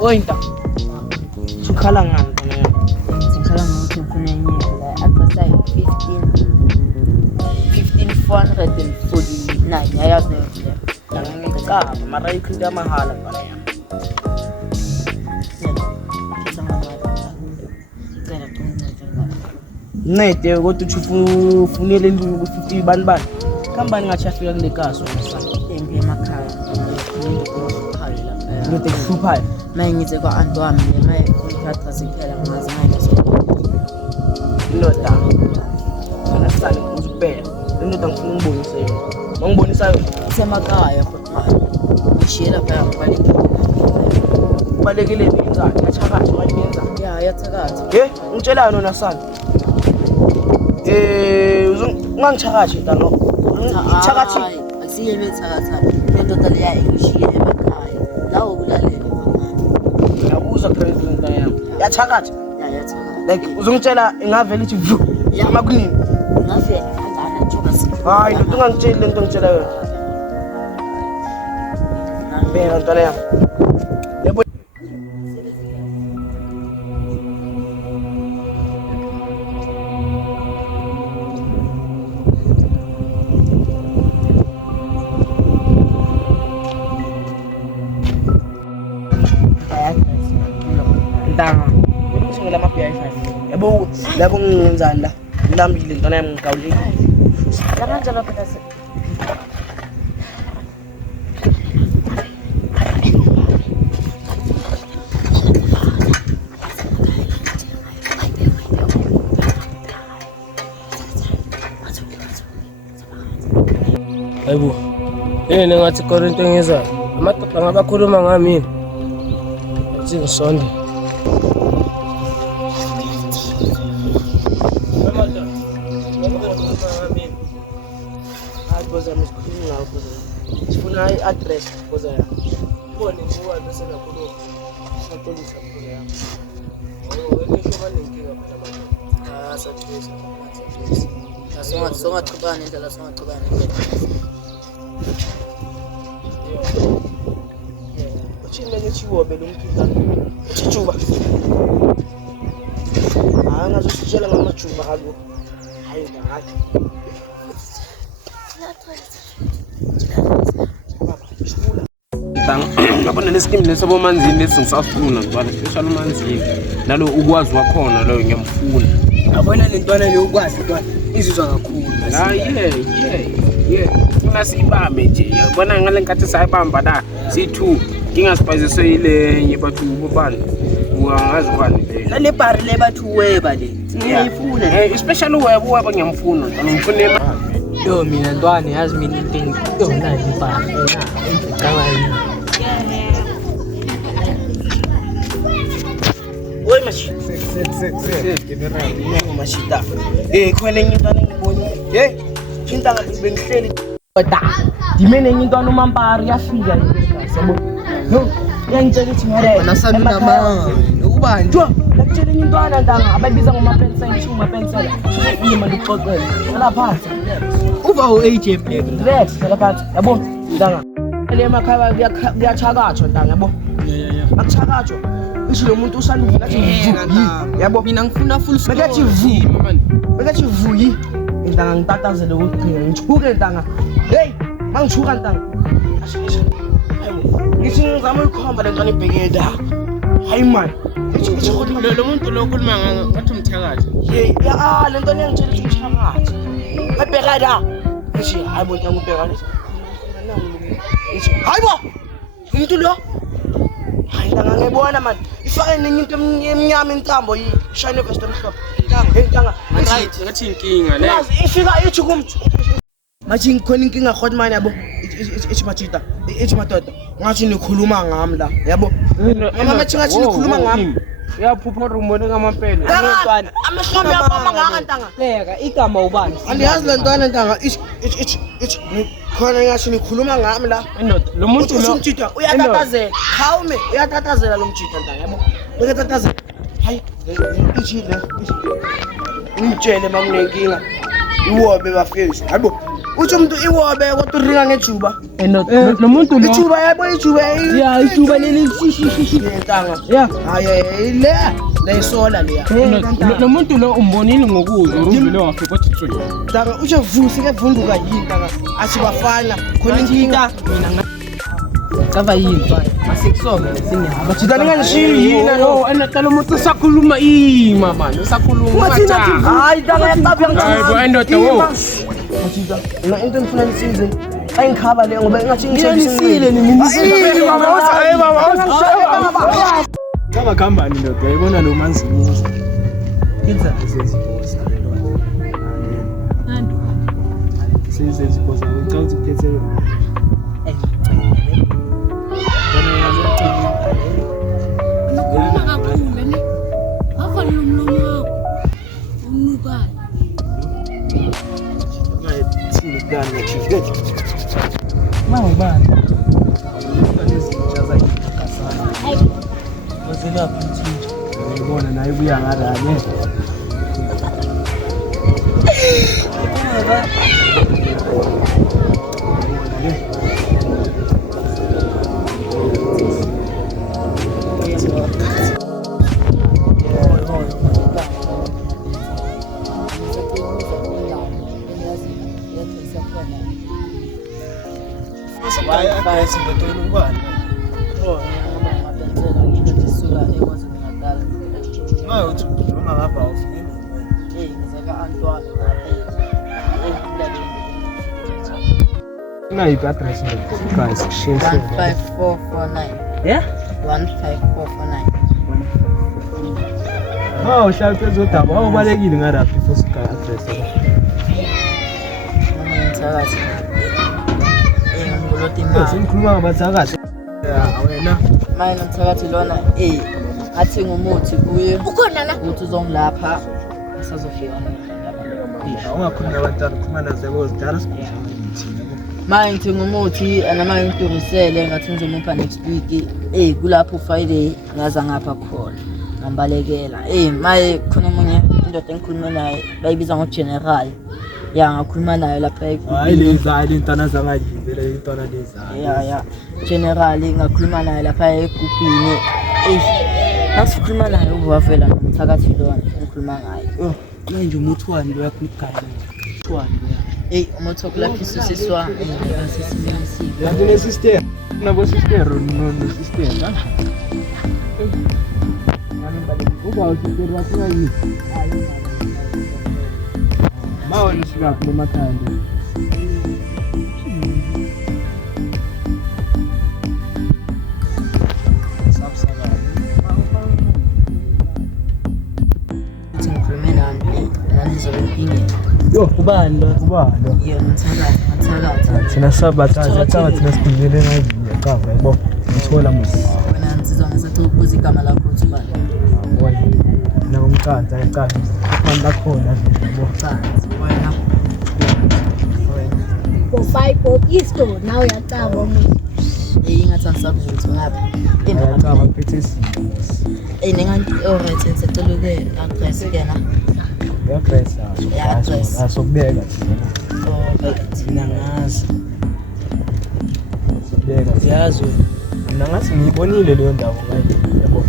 Ointa. Sikhalangan kana. Sikhalangan ukufuna enye la advertise 15,449 yayazi nayo le. Ngicaba mara ikhunda mahala kana ya. Nete kodwa ufunele indlu ku50 bani. Kambani ngachafika kule kaso msana. Embi emakhaya. Ngite kuhluphayo. Maye ngize kwa anti wami maye ngithatha siphela ngazi maye naso. Indoda. Mina sisale kuphela. Indoda ngifuna ngibonise yona. Mangibonisa yona Semakhaya kodwa. Ngishiyela phaya kubalekile. Kubalekile ngenzani? Yachakathi manje ngenzani? Ya yathakatha. Ngitshelana nona sana. Ungangichakathi ntana. Ngithakathi. Asiye bethakatha. Indoda leya ingishiye emakhaya. Lawo kulalela. Ngiyabuza president yami. Yathakathi. Ya yathakatha. Like uzongitshela ingavela ithi view. Yama kunini? Ngafika ngana njengoba sithi. Hayi nto ungangitsheli lento ngitshela yona. Bheka ntwana yami. Yebo. Ntanga. Ngizongela ama-PI5. Yabo labo ngenzani la? Ngilambile ntwana yami ngigawulile. Kanjalo lapha kasi. Hayibo. Ngathi korento ngezayo. Amadoda ngabakhuluma ngamini. Athi ngisonde. Boza msikhulumi ngawo boza. Sifuna i-address boza yami. Ubone ngoba bese ngakhuluma. Saxolisa boza yami. Ngisho banenkinga phela manje. Sathisa. Songaxubana indlela songaxubana. Uthini manje chiwobe lo mphika? Uchijuba. Ngazositshela ngamajuba kalo. Hayi ngathi. Ngabona leskim lesobo manzini lesingisafuna ngibala special manzini nalo ukwazi wakhona lo ngiyamfuna Yabona lentwana le ukwazi ntwana izizwa kakhulu. Yeah funa sibambe nje yabona ngale nkathi sayibamba la si2 ngingasipayise yilenye bathu ubani ungazi bani le Nale bar le bathu weba le. Ngiyayifuna. Especially weba ngiyamfuna ngimfuna Yo mina ntwana yazi mina into yona ibara yona ngicabanga. Oy mashita. general Nengo mashita. Khona enye intwana ngibone. Thinta ngathi bengihleli kodwa. Dimene enye intwana uMampari yafika lekhasi yabo. No, yangitshela ukuthi ngere. Nasana namanga. Ubani? Jo, lakutshela enye intwana ntanga ababiza ngomapensela ngisho ngomapensela. Yima lixoxela. Ngala phansi. Uba uAJ Black. Rex ngala phansi. Yabo, ntanga. Le emakhaya kuyachakathwa ntanga yabo. Akuchakathwa. Isho lo muntu usanduka athi vu. Yabo. Mina ngifuna full score. Bekathi vu. Bekathi vuyi. Intanga ngitatazele ukuqhina. Ngithuke ntanga. Hey, mangithuka ntanga. Hayibo. Ngithi ngizama ukukhomba le ntwana ibhekeda. Hayi man. lo muntu lo khuluma ngathi umthakathi Ya le ntwana ngitshela ukuthi umthakathi. Ebhekada. Ngithi hayibo ntanga ubhekada. Hayibo. Umuntu lo. Hayi ntanga ngibona man. Ifake nenye into emnyama intambo yishine vest emhlophe. Ntanga. right ngathi inkinga le Yazi ifika ithi kumthi. Mathi ngikhona inkinga khona manje yabo. Ithi machita. Ithi madoda. Ngathi nikhuluma ngami la. Yabo. Mama mathi ngathi nikhuluma ngami. uyaphupha umbone ngamampela Ntwana. Amehlomo yakho mangaka ntanga. Bheka igama ubani? Andiyazi le ntwana ntanga. Ithi khona ngasho nikhuluma ngami la. Indoda lo muntu lo umjida uyatatazela. Khawume uyatatazela lo mjida ntanga yabo. Uyatatazela. Hayi, ichile. Umtshele makunenkinga. Iwobe bafethu. Yabo. Uthi umuntu iwobe kodwa uringa ngejuba. indoda lo muntu lo Ijuba yabo ijuba. Ya ijuba leli shishi. Ntanga. Ya. Hayi le. Lesola leya. lo muntu lo umbonile ngokuzwa urumbi lo wafika wathi tswe. Ntanga ushe vusi ke vunduka yini ntanga. Athi bafana khona inkinga. Mina ngicava yini? Asikusonge sinyama. Jida ninganishiyi yini lo. Indoda lo muntu usakhuluma ima manje usakhuluma Wathina hayi ntanga yaqapha ngicabanga. Hayi indoda wo. Jida mina into engifuna nisize. Ayikhaba le ngoba engathi Ngiyanisile nginisile baba. Kama kambani ndoda yayibona lo manzimuzi. Kenza Seziboza lo. Nani? Seziboza ngicela ukuphethe. mawubani. Ngibona naye buya ngaranye. Ngayiphi address guys? 15449. Yeah? 15449. Oh, shall phezodaba awubalekile ngaraphi for sky address. Ngithakathi. Ngiloti imali. Sengikhuluma ngabathakathi. Wena Manje ngithakathi lona athi ngumuthi kuye. Ukhona la. Uthi uzongilapha usazofika lapha. ungakhuluma nabantwana ukhuluma nazebo zidala sikhuluma. Manje ngithi ngumuthi anama ngiturisele ngathi ngizomupha next week. Kulapho Friday ngaza ngapha khona. Ngambalekela. Maye khona umunye indoda engikhuluma naye bayibiza ngoGeneral. Ya ngakhuluma naye lapha Hayi lezali intana zangayivele intana lezali. ya General ngakhuluma naye lapha egubhini. Ngasikhuluma naye ubuvela nomthakathi lona ngikhuluma ngaye. Manje umuthi wani lo yakugana? Wani lo? Umuthi okulaphisa siswa ngasesimeni sibi. Yanti ne sister nabo sister no sister ha. Uba usister wathi yini? Mawa nishika kulo makhanda. Yo, kubani lo? Kubani? Yebo ngithakathi. Thina sabathatha thina sidingele ngayiya cha yabo. Ngithola musi. Wena nsizwa ngisathi ukubuza igama lakho uthi bani? Boy. Na umqanza eqala. Kufanele lakhona yabo. Wena. Go isto nawe yacaba umuntu. Ngathi angisakuzwa ngapha. Ngiyacaba phethe si. Ninganti alright ngicela uke address kena. Yagresa. Asokubeka Thina ngazi. beka. Siyazi. Mina ngathi ngiyibonile leyo ndawo ngayi yabo.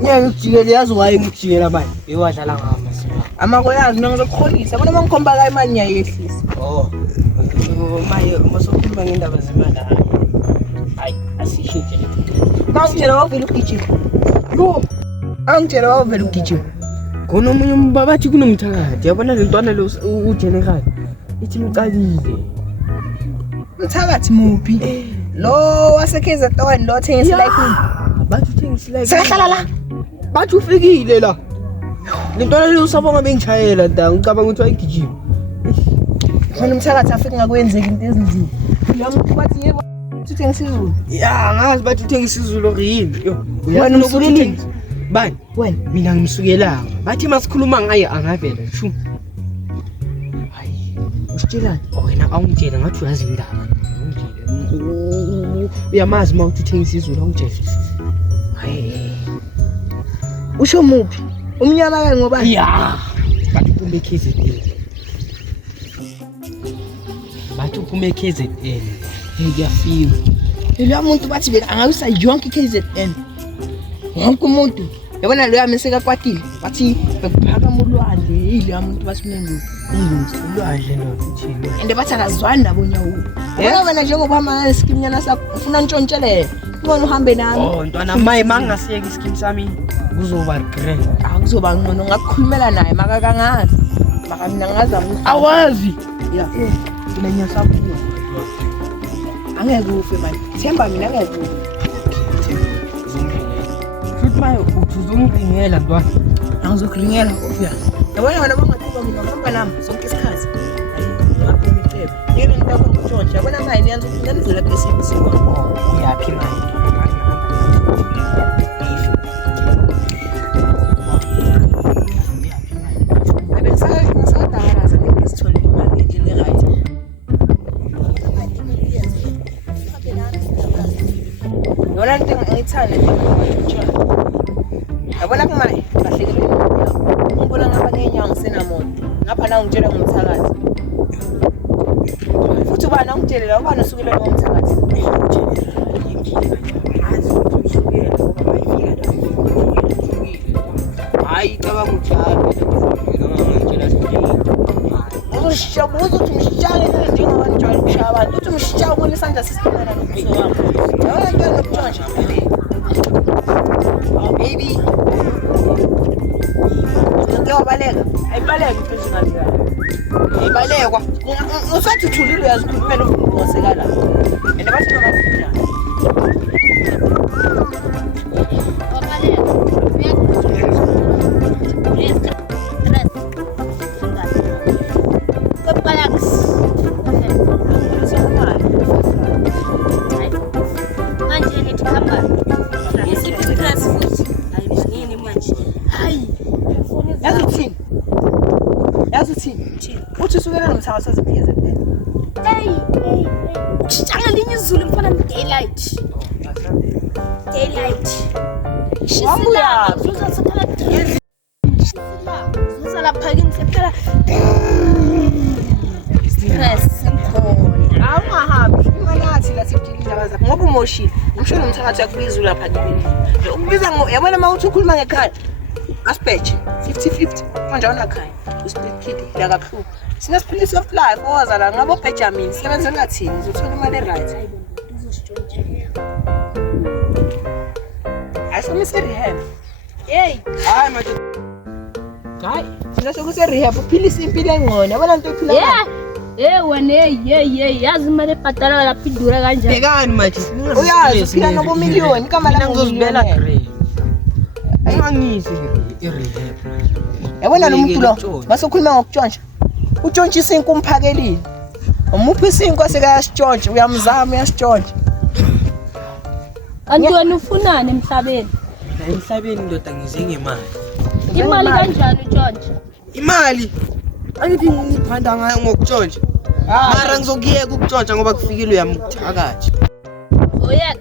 Ngeke ngijikele yazi waye ngijikela manje. Ewadlala ngama. Amakoyazi mina ngizokukholisa. Bona mangikhomba ka imali ngiyayehlisa. Maye masokhuluma ngendaba zemali hayi asishintshe le. Mawutshela wavela ugijima. Yo. Angitshela wavela ugijima. Khona omunye umbabathi kunomthakathi yabona le ntwana lo uGeneral ithi mcalile. Umthakathi muphi? Lo wasekheza Town lo thengisa like bathi uthengisa like Sehlala la. bathi ufikile la. Le ntwana le usabonga bengishayela ntanga ngicabanga ukuthi wayigijima. Khona umthakathi afike ngakwenzeki into ezinzima. Lo muntu bathi yebo uthengisa isiZulu. Ya ngazi bathi uthengisa isiZulu yini. Yo, Wena umsukelile. Bani? Wena Mina ngimsukelanga. Bathi masikhuluma ngaye angavela shu. Hayi, usitshelani? Wena awungitshela ngathi uyazi indaba. Uyamazi mawuthi uthengisa isiZulu awungitshela. Hayi. usho muphi? Umnyama ke ngoba Ya. Bathi uphume KZN. Bathi uphume KZN. Ngiyafika. lo muntu bathi beka angawisa yonke KZN. Wonke umuntu yabona lo yami sekakwatile bathi bekuphaka mulwandle yile muntu basimnengu ingozi Ulwaje no uthini? ende bathi akazwani nabo nyawo. Yabona wena njengoba hamba esikimnyana sakho ufuna ntshontshelele. Ubona uhambe nami. Oh ntwana maye mangasiyeki iskim sami kuzoba regret. Akuzoba ngcono ngakukhulumela naye makakangazi. Maka mina ngaza Awazi. ya. Mina nyasapho. Angeke ufe manje. Themba mina angeke ufe. Futhi maye uthuzungingela ntwana. Angizokulingela ufya. Yabona wena bangathuka mina ngihamba nami sonke isikhathi. Ngaphuma icebo. Yini ngitaka ukutshontsha. Yabona manje niyanza ukufinyelela kulesimo sikho. Uyaphi manje? Yona into engithanda yabona kumaye bahlekelwe inyawo. Ngibona ngapha ngenyawo ngisenamoto. Ngapha na ngitshela ngomthakathi. Futhi ubani ongitshelela ubani usukela ngomthakathi. Hayi cabanga ukuthi Uzoshabuza ukuthi mshitshane njengoba njalo ukushaya abantu. Uthi mshitshane ubona isandla sesikhona nokuso wami. Yabona into enokutshontsha. Oh baby. Ngiyobaleka. Ayibaleka impilo ngaliya. Ayibalekwa. Usathi uthulile uyazikhulumela uvumosekala. Ende bathi noma kuphila. Uthi usukela nomthakathi sazipheze. Hey. Ushanga linye izulu mfana daylight. Shisila. Zuza sakhala. Shisila. Zuza lapha kini sephela. Stress ngkhona. Awungahambi ungalathi la sijikile indaba zakho ngoba umoshile. Ngisho nomthakathi yakubiza lapha kimi. Ukubiza yabona mawuthi ukhuluma ngekhaya. Aspeche 50-50 manje awunakhaya. Split kid la kakhulu. Sina split of life owaza la ngabo Benjamin sebenza ngathini uzothola imali eright. Ayisomisa rehab. Hey, hayi manje. hayi, sina sokuse rehab uphilisa impilo engcono. Yabona into ephila. Wena yazi imali ebhadala lapha idura kanjani. Bekani manje? Uyazi uphila nobo million kama la ngizobela grey. Ayangisi irehab. Yabona lo muntu lo masokhuluma ngokutshontsha. Utshontsha isinko umphakelile. Umuphi isinko sekayasitshontsha uyamzama uyasitshontsha. Kanti wena ufunani emhlabeni? Emhlabeni ndoda ngize ngemali. Imali kanjani utshontsha? Imali. Angithi ngiphanda ngayo ngokutshontsha. Mara ngizokuyeka ukutshontsha ngoba kufikile uyamthakathi. Oyeka.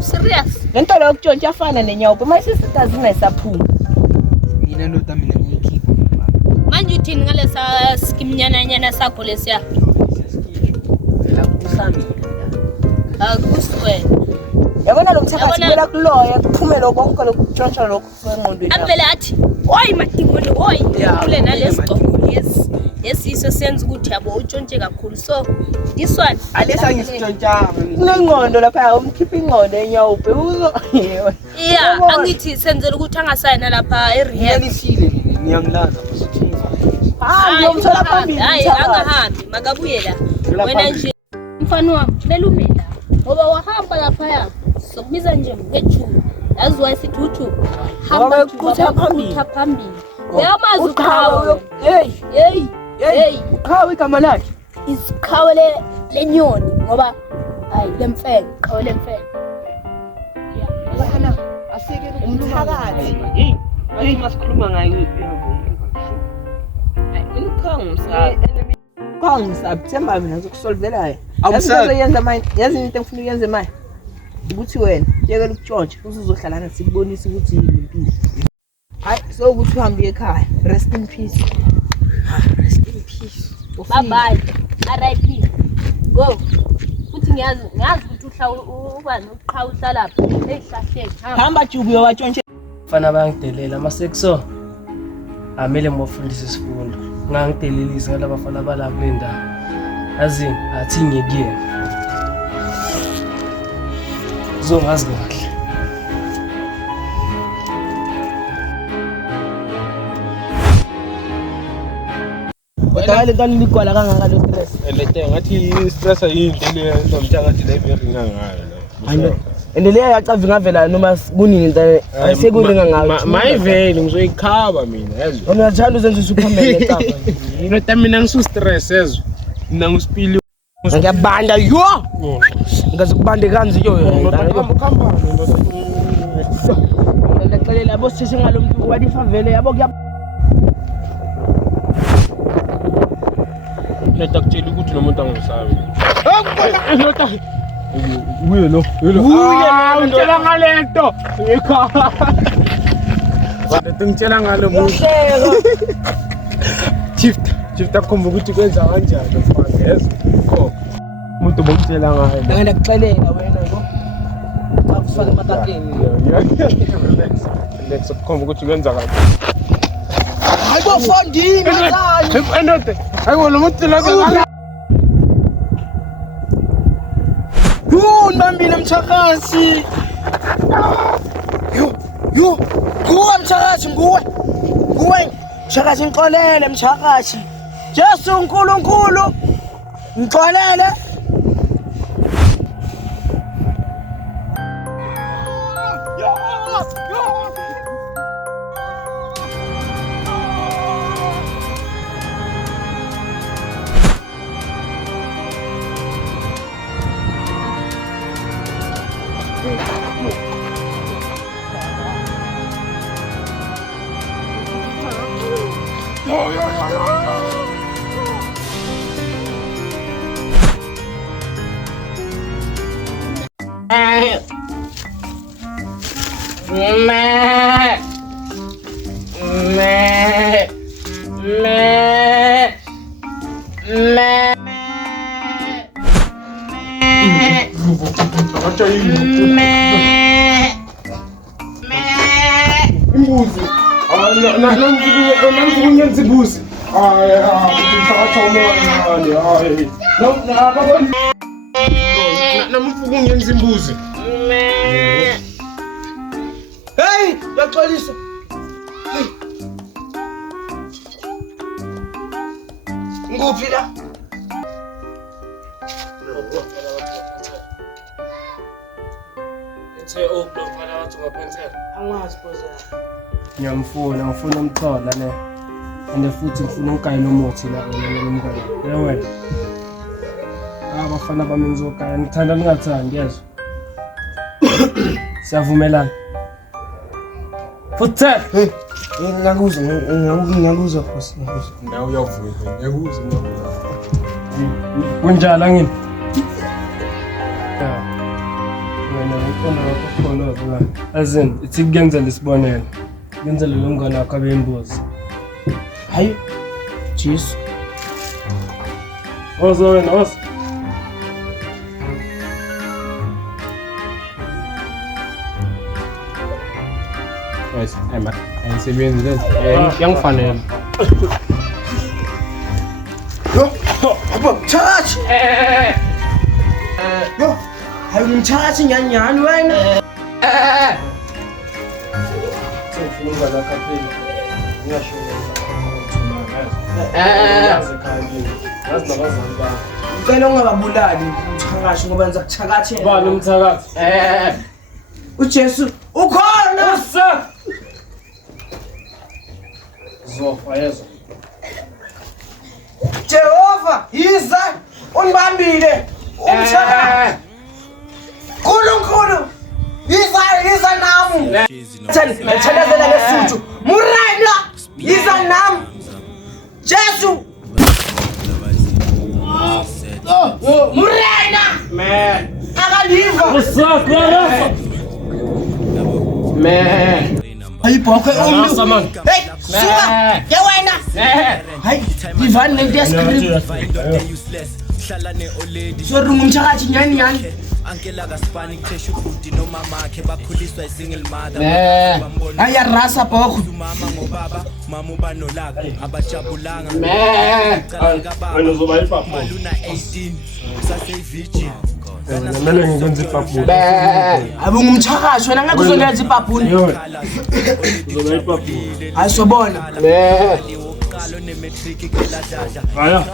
Serious? Lento lo yokutshontsha afana nenyawo mase sitazina isaphuma. Mina ndoda mina ngiyikhipha. Manje uthini ngalesa skimnyana sakho lesiya? La kusami. Akuswe. Yabona lo mthakathi phela kuloya kuphume lokho konke lokutshontsha lokho engqondweni. Avele athi, "Oy madingolo, oy." Kule nalesco. Yes, iso senza ukuthi yabo utshontshe kakhulu. So, this one Alesa ngisitshontsha. Kunengqondo lapha umkhipha ingqondo enyawo uzo. Yeah, angithi senzela ukuthi angasayina lapha erehab. Ngiyanisile ngiyangilana futhi. Ngiyomthola phambili. Hayi, angahambi, makabuye la. Wena nje mfana wami, lelumela. Ngoba wahamba lapha ya. Sokubiza nje ngejulu. Yazi why sithi uthu. Ngoba uqhutha phambili. Phambili. Uyamazi Uqhawe. Hey. Hey. Uqhawe igama lakhe. Isiqhawe lenyoni ngoba hayi lemfene, iqhawe lemfene. Bana asike umthakathi. Hey, masikhuluma ngayo. Ngithemba mina ngizokusolvela. Awusazi. Yenza manje. Yazi into engifuna uyenze manje. Ukuthi wena yekela ukutshontsha usizodlala nathi sikubonisa ukuthi impilo. Hayi so ukuthi uhambe ekhaya. Rest in peace. Rest in peace. Bye bye. RIP. Go. Futhi ngiyazi ukuthi ubani uqhawe uhlala lapha ezihlahleni. Hamba Jubu uyawatshontsha. Fana bayangidelela amasekso. Amele ngibafundise isifundo. Ngangidelelisa ngalabafana balapha kule ndawo. Yazi athi ngiyekuyena. Zongazi kahle. Kodwa le kanti ligwala kangaka lo stress. Lete ngathi stress ayinto le nomthakathi la iveringa ngayo. Ende leya yacava ingavela noma kunini into ayisekuringa ngayo. Mayiveli ngizoyikhaba mina yazi. Wena uyathanda uzenza usuphambene ecava. Yinto mina ngisu stress yazi. Mina ngisipili. Ngiyabanda yo. Ngazikubande kanje yo. Ngixelela yabo sisi ngalomuntu wadifa vele yabo kuya. Leta kutshela ukuthi lo muntu angisabi. Leta. Uye lo. Ngitshela ngalento. Ngikhaya. Wena ngitshela ngalo muntu. Chief takhomba ukuthi kwenza kanjani mfana yazi. Umuntu bomtshela ngayo. Ngenda kuxelela wena yebo. Akufake emathateni. Relax ukukhomba ukuthi kwenza kanjani. Hayibo fondini manje. Enote. Hayibo lo muntu la ngala. Nibambile mthakathi. Yo. Nguwe mthakathi nguwe. Mthakathi ngixolele mthakathi. Jesu uNkulunkulu. Ngixolele. Imbuzi. Namfukunyenza imbuzi. Namfukunyenza imbuzi. Hey, yaxolisa. Nguphi la? Angazi phela. Ngiyamfuna umthola ne. Ande futhi ngifuna ukugayela umuthi la ngomngane. Yewena. Abafana bami ngizogaya ngithanda ningathandi yezwa. Siyavumelana. Futhi ngiyakuzwa boss. Nawe uyavuka. Ngiyakuzwa mina. kunjalo ngini. Wena ngifuna ukukholoza la. Azin ithi kuyenzela isibonelo. Kuyenzela lo mngane wakho abe imbuzi. Hayi. Jesu. Wena. Yes, ayisebenzi lento. Yangifanele. Yo, mthakathi. Yo, hayi mthakathi nyanyani wena. Sengifuna la kaphela. Ngiyasho Ngicela ungababulali umthakathi ngoba niza kuthakathela. Bani umthakathi? uJesu Ukhona! Zofa yezo. Jehova, yiza unibambile. Umshaka. Nkulunkulu. Yiza nami. Ngithandazela ngesuthu. Murena, yiza nami. Jesu. Murena. Man. Akaliva. Man. Ayibhokwe Rasa, man. Hey, suka. Ke wena. Hayi, ivani lento yescript. Sorry ngumthakathi nyani. Aya rasa bhokwe. Wena uzoba ipapho. Kumele ngikwenze ipapho. Abe ngumthakathi wena ngeke uzongenza ibhabhuni. Uzoba ipapho. Ayisobona. Haya.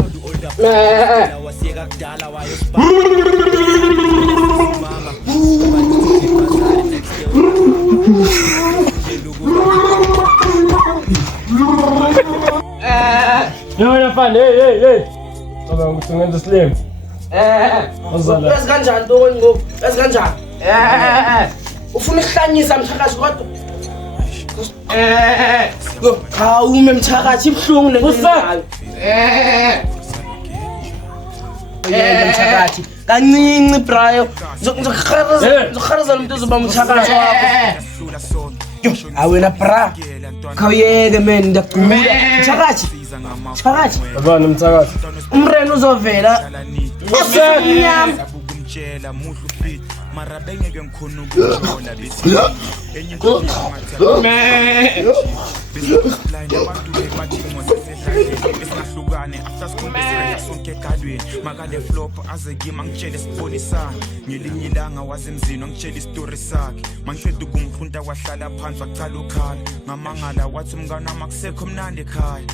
Yo yafana hey. Ngoba ngithenga slim. Uzala. Bese kanjani to ngoku? Bese kanjani? Ufuna ukuhlanyisa mthakathi kodwa. Yo, awume mthakathi ibhlungu lento. Mthakathi. Kancinci brayo. Ngizokhareza umuntu ozoba mthakathi wakho. Awena bra. Khawuyeke man ndagcula. Mthakathi. Abana mthakathi. Umreno uzovela. Asemnyama. Kumtshela muhle ufit mara bengeke ngikhona ukubona bese enye line abantu bebathi ngosesedlaleni esingahlukane after sikhombisana sonke egadweni makale flop aze kimi ngitshele sipolisana ngelinye ilanga wazemzini ngitshela istory sakhe mangicela ukumfunda wahlala phansi wacala ukhala ngamangala wathi umngane wami akusekho mnandi ekhaya